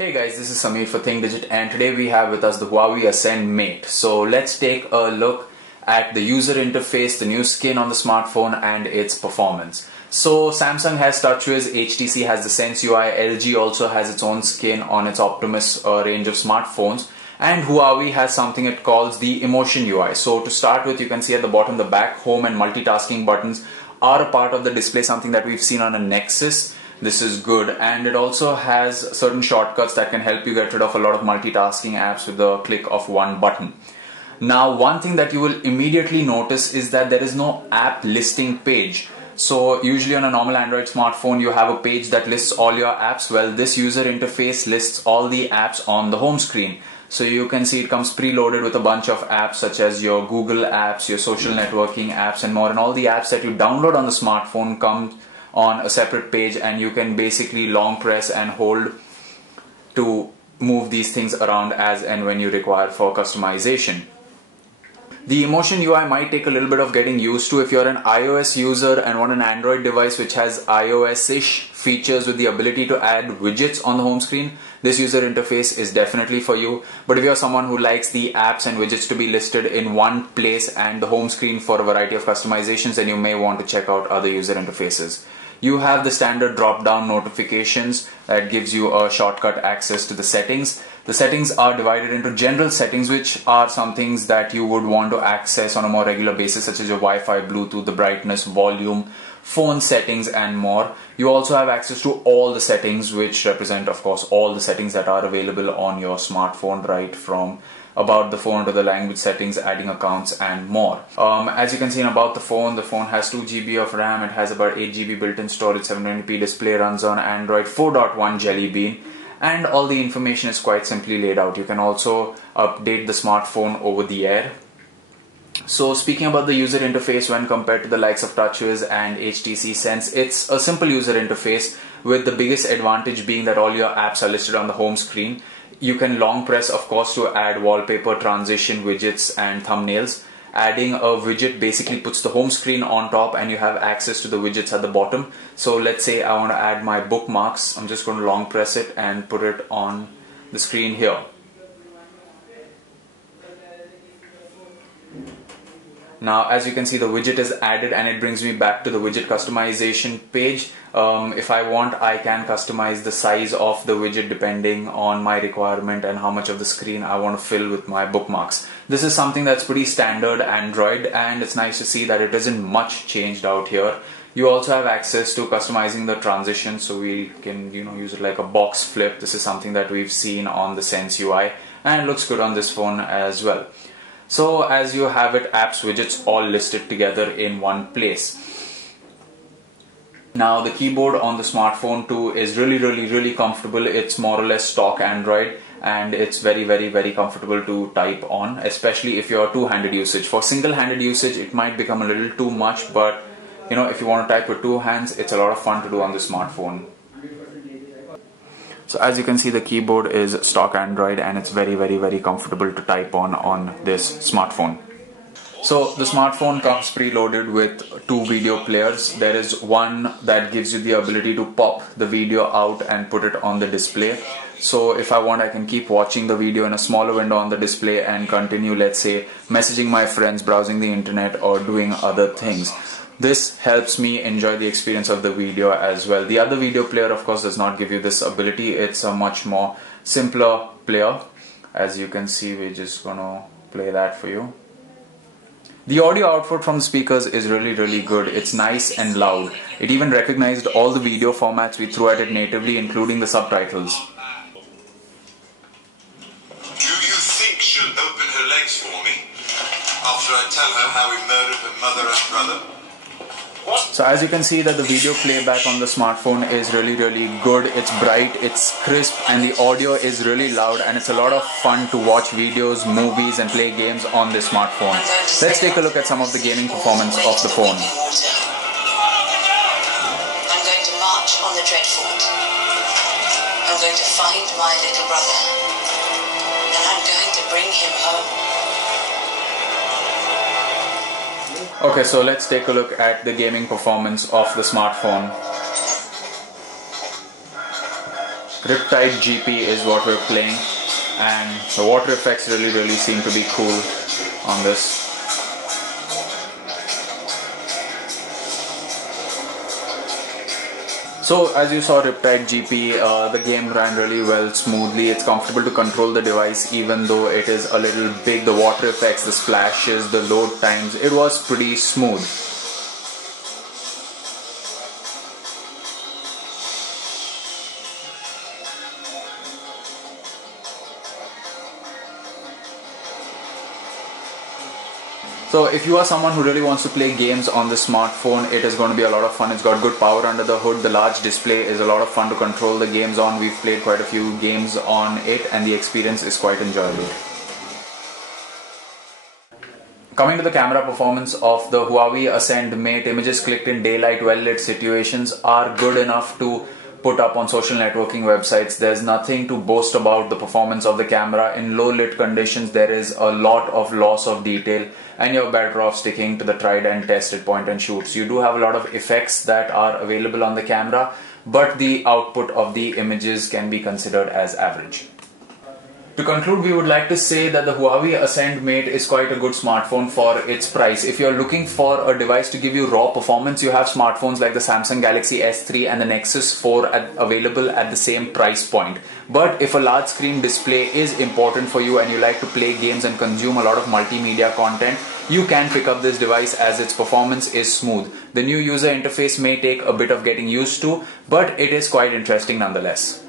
Hey guys, this is Samir for ThinkDigit, and today we have with us the Huawei Ascend Mate. So let's take a look at the user interface, the new skin on the smartphone and its performance. So Samsung has TouchWiz, HTC has the Sense UI, LG also has its own skin on its Optimus range of smartphones, and Huawei has something it calls the Emotion UI. So to start with, you can see at the bottom the back, home and multitasking buttons are a part of the display, something that we've seen on a Nexus. This is good, and it also has certain shortcuts that can help you get rid of a lot of multitasking apps with the click of one button. Now, one thing that you will immediately notice is that there is no app listing page. So usually on a normal Android smartphone you have a page that lists all your apps. Well, this user interface lists all the apps on the home screen. So you can see it comes preloaded with a bunch of apps such as your Google apps, your social networking apps and more, and all the apps that you download on the smartphone come on a separate page, and you can basically long press and hold to move these things around as and when you require for customization. The Emotion UI might take a little bit of getting used to. If you're an iOS user and want an Android device which has iOS-ish features with the ability to add widgets on the home screen, this user interface is definitely for you. But if you're someone who likes the apps and widgets to be listed in one place and the home screen for a variety of customizations, then you may want to check out other user interfaces. You have the standard drop-down notifications that gives you a shortcut access to the settings. The settings are divided into general settings, which are some things that you would want to access on a more regular basis, such as your Wi-Fi, Bluetooth, the brightness, volume, phone settings and more. You also have access to all the settings, which represent, of course, all the settings that are available on your smartphone, right from about the phone to the language settings, adding accounts and more. As you can see in about the phone has 2 GB of RAM, it has about 8 GB built-in storage, 720p display, runs on Android 4.1 Jelly Bean, and all the information is quite simply laid out. You can also update the smartphone over the air. So speaking about the user interface when compared to the likes of TouchWiz and HTC Sense, it's a simple user interface, with the biggest advantage being that all your apps are listed on the home screen. You can long press, of course, to add wallpaper, transition, widgets and thumbnails. Adding a widget basically puts the home screen on top and you have access to the widgets at the bottom. So let's say I want to add my bookmarks. I'm just going to long press it and put it on the screen here. Now, as you can see, the widget is added and it brings me back to the widget customization page. If I want, I can customize the size of the widget depending on my requirement and how much of the screen I want to fill with my bookmarks. This is something that's pretty standard Android, and it's nice to see that it isn't much changed out here. You also have access to customizing the transition, so we can use it like a box flip. This is something that we've seen on the Sense UI and it looks good on this phone as well. So as you have it, apps, widgets all listed together in one place. Now the keyboard on the smartphone too is really comfortable. It's more or less stock Android and it's very comfortable to type on, especially if you're two-handed usage. For single-handed usage it might become a little too much, but if you want to type with two hands, it's a lot of fun to do on the smartphone. So as you can see, the keyboard is stock Android and it's very comfortable to type on this smartphone. So the smartphone comes preloaded with 2 video players. There is one that gives you the ability to pop the video out and put it on the display. So if I want, I can keep watching the video in a smaller window on the display and continue, let's say, messaging my friends, browsing the internet or doing other things. This helps me enjoy the experience of the video as well. The other video player, of course, does not give you this ability. It's a much more simpler player. As you can see, we're just gonna play that for you. The audio output from the speakers is really good. It's nice and loud. It even recognized all the video formats we threw at it natively, including the subtitles. Do you think she'll open her legs for me after I tell her how we murdered her mother and brother? So as you can see that the video playback on the smartphone is really good. It's bright, it's crisp, and the audio is really loud, and it's a lot of fun to watch videos, movies and play games on this smartphone. Let's take a look at some of the gaming performance of the phone. I'm going to march on the Dreadfort. I'm going to find my little brother, and I'm going to bring him home. Okay, so let's take a look at the gaming performance of the smartphone. Riptide GP is what we're playing, and the water effects really seem to be cool on this. So as you saw, Riptide GP, the game ran really well, smoothly. It's comfortable to control the device even though it is a little big. The water effects, the splashes, the load times, it was pretty smooth. So if you are someone who really wants to play games on the smartphone, it is going to be a lot of fun. It's got good power under the hood. The large display is a lot of fun to control the games on. We've played quite a few games on it and the experience is quite enjoyable. Coming to the camera performance of the Huawei Ascend Mate, images clicked in daylight, well-lit situations are good enough to put up on social networking websites. There's nothing to boast about the performance of the camera. In low lit conditions, there is a lot of loss of detail and you're better off sticking to the tried and tested point and shoots. You do have a lot of effects that are available on the camera, but the output of the images can be considered as average. To conclude, we would like to say that the Huawei Ascend Mate is quite a good smartphone for its price. If you're looking for a device to give you raw performance, you have smartphones like the Samsung Galaxy S3 and the Nexus 4 available at the same price point. But if a large screen display is important for you and you like to play games and consume a lot of multimedia content, you can pick up this device as its performance is smooth. The new user interface may take a bit of getting used to, but it is quite interesting nonetheless.